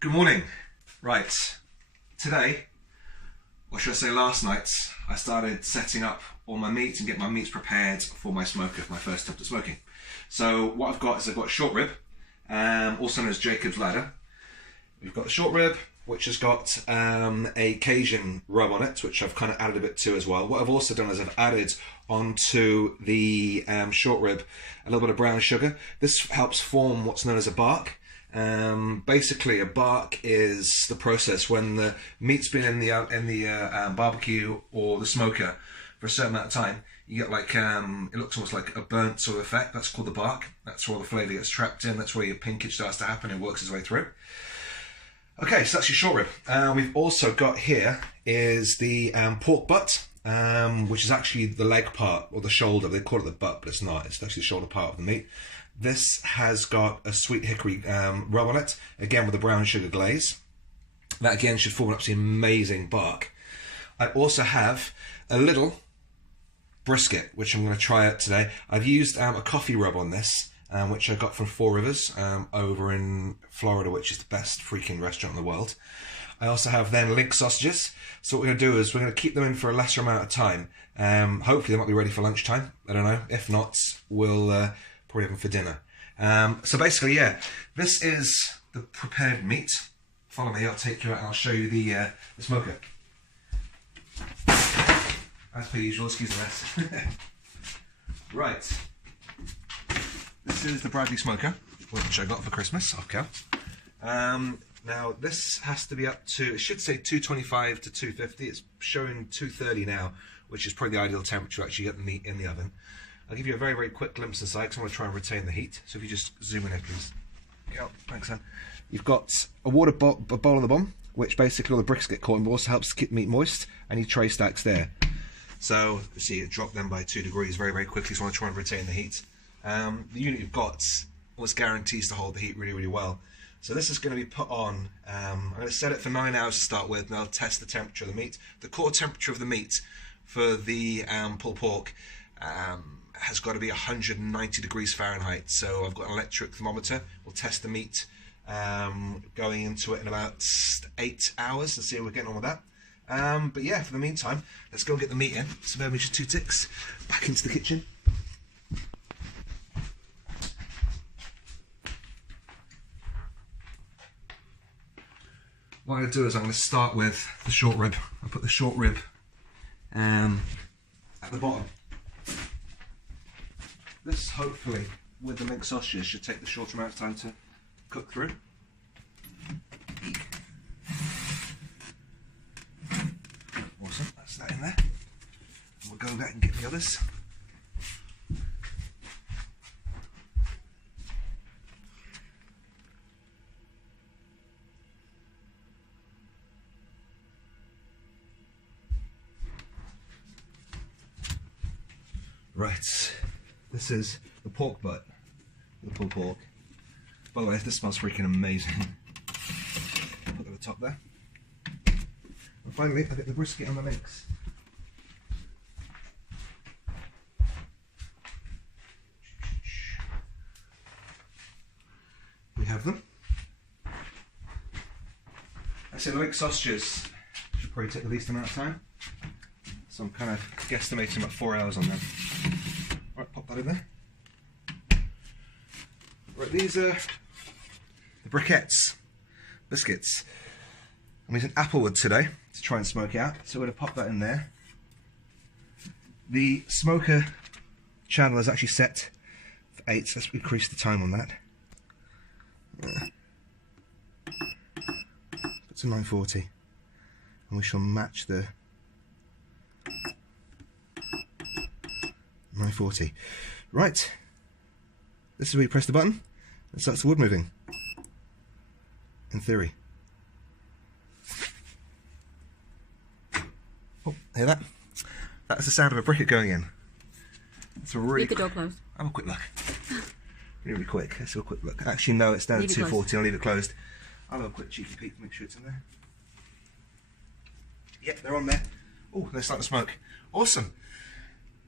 Good morning. Right, today, or should I say last night, I started setting up all my meat and getting my meats prepared for my smoker, for my first attempt at smoking. So what I've got is I've got short rib, also known as Jacob's ladder. We've got the short rib, which has got a Cajun rub on it, which I've kind of added a bit to as well. What I've also done is I've added onto the short rib a little bit of brown sugar. This helps form what's known as a bark. Basically, a bark is the process when the meat's been in the barbecue or the smoker for a certain amount of time. You get like it looks almost like a burnt sort of effect. That's called the bark. That's where all the flavour gets trapped in. That's where your pinkage starts to happen and works its way through. Okay, so that's your short rib. We've also got here is the pork butt, which is actually the leg part or the shoulder. They call it the butt, but it's not. It's actually the shoulder part of the meat. This has got a sweet hickory rub on it, again with a brown sugar glaze. That again should form an absolutely amazing bark. I also have a little brisket, which I'm going to try out today. I've used a coffee rub on this, which I got from Four Rivers over in Florida, which is the best freaking restaurant in the world. I also have then link sausages. So what we're going to do is we're going to keep them in for a lesser amount of time. Hopefully they might be ready for lunchtime. I don't know. If not, we'll probably have them for dinner. So basically, yeah, this is the prepared meat. Follow me, I'll take you out and I'll show you the smoker. As per usual, excuse the mess. Right. This is the Bradley smoker, which I got for Christmas, off count. Now, this has to be up to, it should say 225 to 250. It's showing 230 now, which is probably the ideal temperature to actually get the meat in the oven. I'll give you a very, very quick glimpse inside because I want to try and retain the heat. So if you just zoom in here, please. Yeah, thanks, Sam. You've got a bowl of the bomb, which basically all the bricks get caught in, but also helps to keep the meat moist, and your tray stacks there. So, you see, it dropped them by 2 degrees very, very quickly, so I want to try and retain the heat. The unit you've got almost guarantees to hold the heat really, really well. So this is going to be put on, I'm going to set it for 9 hours to start with, and I'll test the temperature of the meat. The core temperature of the meat for the pulled pork has got to be 190 degrees Fahrenheit. So I've got an electric thermometer. We'll test the meat going into it in about 8 hours and see how we're getting on with that. But yeah, for the meantime, let's go and get the meat in. So bear with me just 2 ticks. Back into the kitchen. What I'm going to do is I'm going to start with the short rib. I'll put the short rib at the bottom. This, hopefully, with the link sausages, should take the shorter amount of time to cook through. Awesome, that's that in there. And we'll go back and get the others. Right, this is the pork butt, the pulled pork. By the way, this smells freaking amazing. Put it at the top there. And finally, I get the brisket on the links. We have them. I say the link sausages should probably take the least amount of time. So I'm kind of guesstimating about 4 hours on them. Right, pop that in there. Right, these are the briquettes, biscuits. I'm using applewood today to try and smoke out, so we're going to pop that in there. The smoker channel is actually set for 8, so let's increase the time on that. Put to 940, and we shall match the 940. Right, this is where you press the button and starts the wood moving. In theory. Oh, hear that? That's the sound of a briquette going in. It's a really. Leave the door closed. Have a quick look. Really quick. Let's have a quick look. Actually, no, it's down at 240. I'll leave it closed. I'll have a quick cheeky peek to make sure it's in there. Yep, they're on there. Oh, they start to smoke. Awesome.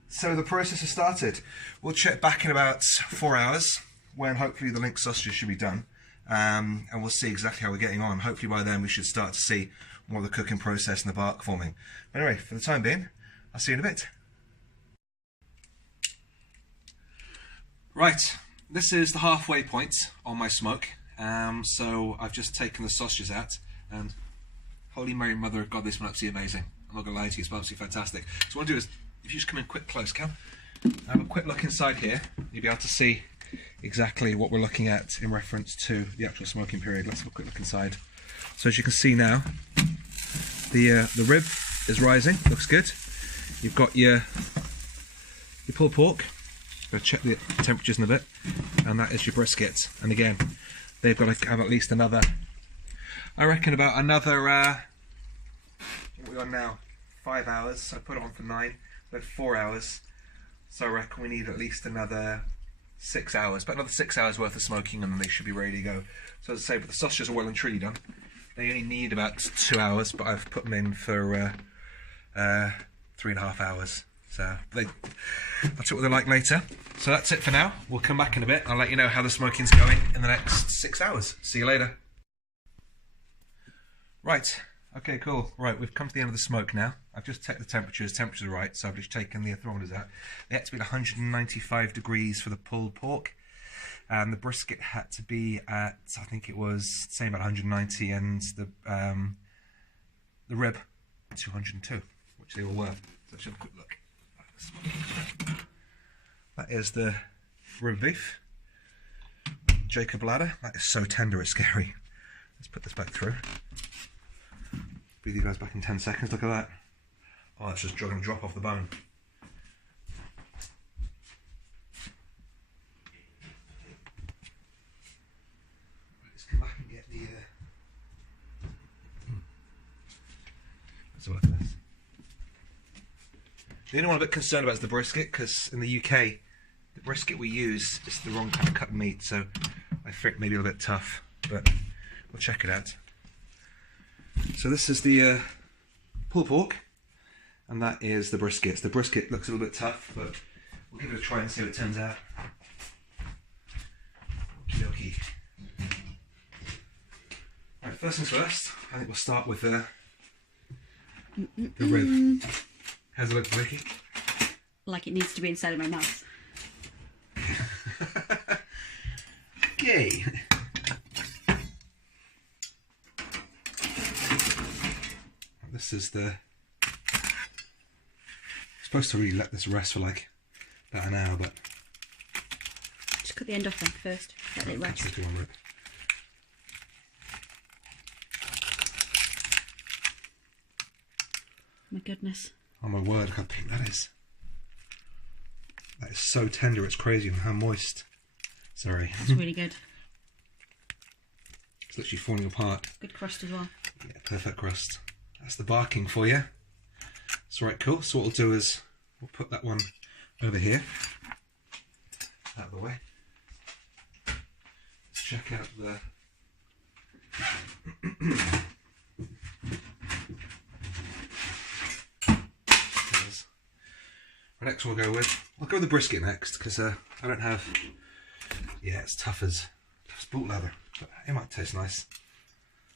So the process has started. We'll check back in about 4 hours when hopefully the link sausages should be done. and we'll see exactly how we're getting on. Hopefully by then we should start to see more of the cooking process and the bark forming. Anyway, for the time being, I'll see you in a bit. Right, this is the halfway point on my smoke. So I've just taken the sausages out, and Holy Mary Mother of God, this one absolutely amazing. I'm not going to lie to you, it's absolutely fantastic. So what I'll do is, if you just come in quick close, Cam, have a quick look inside here. You'll be able to see exactly what we're looking at in reference to the actual smoking period. Let's have a quick look inside. So as you can see now, the rib is rising, looks good. You've got your pulled pork. Go check the temperatures in a bit, and that is your brisket. And again, they've got to have at least another, I reckon about another, what are we on now? 5 hours. So I put it on for 9, but 4 hours. So I reckon we need at least another 6 hours, but another 6 hours worth of smoking, and then they should be ready to go. So as I say, but the sausages are well and truly done. They only need about 2 hours, but I've put them in for 3.5 hours. So I'll check what they're like later. So that's it for now. We'll come back in a bit. I'll let you know how the smoking's going in the next 6 hours. See you later. Right. Okay, cool. Right, we've come to the end of the smoke now. I've just checked the temperatures. Temperatures are right, so I've just taken the thermometers out. They had to be at 195 degrees for the pulled pork. And the brisket had to be at, I think it was, same about 190, and the rib 202, which they all were. So let's have a quick look. That is the rib beef. Jacob ladder. That is so tender, it's scary. Let's put this back through. Be you guys back in 10 seconds. Look at that. Oh, that's just going to drop off the bone. Let's come back and get the. Let's have a look at this. The only one I'm a bit concerned about is the brisket, because in the UK, the brisket we use is the wrong kind of cut meat, so I think maybe a little bit tough, but we'll check it out. So this is the pulled pork, and that is the brisket. The brisket looks a little bit tough, but we'll give it a try and see how it turns out. Okie dokie. Right, first things first, I think we'll start with the rib. How's it look, Blakey? Like it needs to be inside of my mouth. Okay. This is the. Supposed to really let this rest for like about an hour, but. Just cut the end off then first. Let it rest. My goodness. Oh my word, look how pink that is. That is so tender, it's crazy, and how moist. Sorry. It's really good. It's literally falling apart. Good crust as well. Yeah, perfect crust. That's the barking for you. That's right, cool. So what we'll do is, we'll put that one over here. Out of the way. Let's check out the... Next one we'll go with the brisket next, because I don't have, yeah, it's tough as boot leather, but it might taste nice.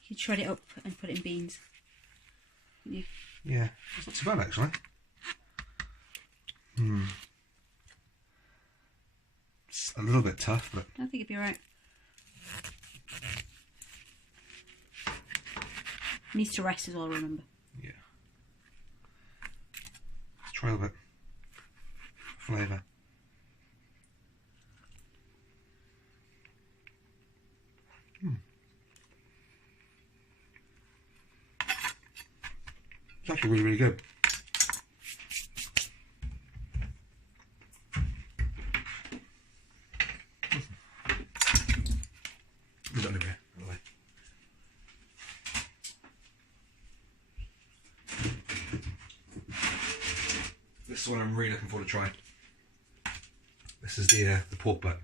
You could shred it up and put it in beans. Yeah, it's not too bad actually. It's a little bit tough, but I think it'd be alright. Needs to rest as well, remember. Yeah. Let's try a little bit. Flavour. It's actually really, really good. Leave that over here, by the way. This is what I'm really looking forward to trying. This is the pork butt.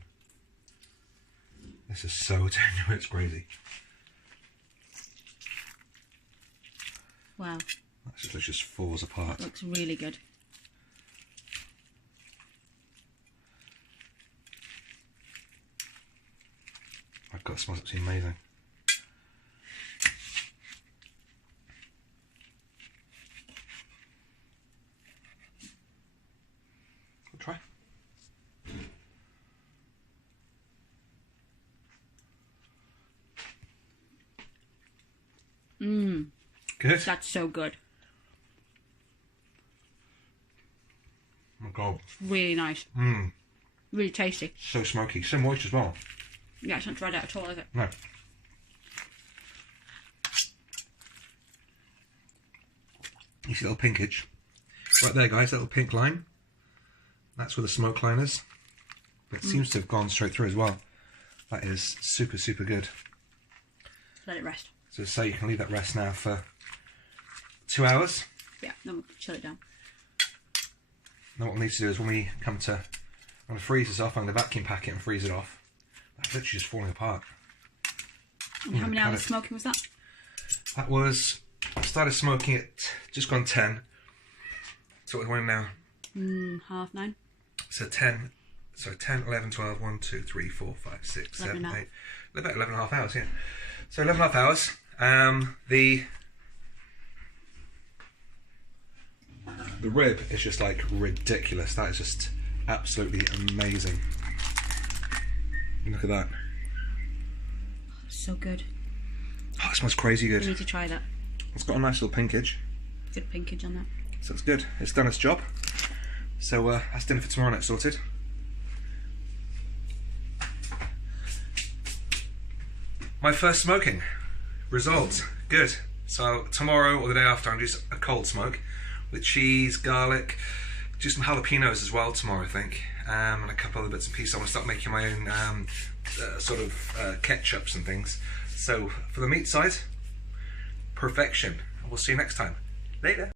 This is so tender, it's crazy. Wow. That just falls apart. That looks really good. I God, it smells absolutely amazing. We'll try. Mmm. Good. That's so good. Oh my God. Really nice. Mmm. Really tasty. So smoky. So moist as well. Yeah, it's not dried out at all, is it? No. You see a little pinkage. Right there, guys, that little pink line. That's where the smoke line is. It seems to have gone straight through as well. That is super, super good. Let it rest. So say you can leave that rest now for 2 hours. Yeah, then we'll chill it down. Now what we'll need to do is when we come to, I'm going to freeze this off, I'm going to vacuum pack it and freeze it off. That's literally just falling apart. And how many hours smoking was that? That was, I started smoking at just gone 10. So what we're doing now? 9:30. So 10, 11, 12, 1, 2, 3, 4, 5, 6, 7, 8. About 11 and a half hours, yeah. So 11 and a half hours. The rib is just like ridiculous. That is just absolutely amazing. Look at that. So good. Oh, it smells crazy good. We need to try that. It's got a nice little pinkage. Good pinkage on that. So it's good. It's done its job. So that's dinner for tomorrow night sorted. My first smoking. Results. Good. So tomorrow or the day after I'm just a cold smoke with cheese, garlic, just some jalapenos as well tomorrow I think, and a couple other bits and pieces. I want to start making my own sort of ketchups and things. So for the meat side, perfection. We'll see you next time. Later.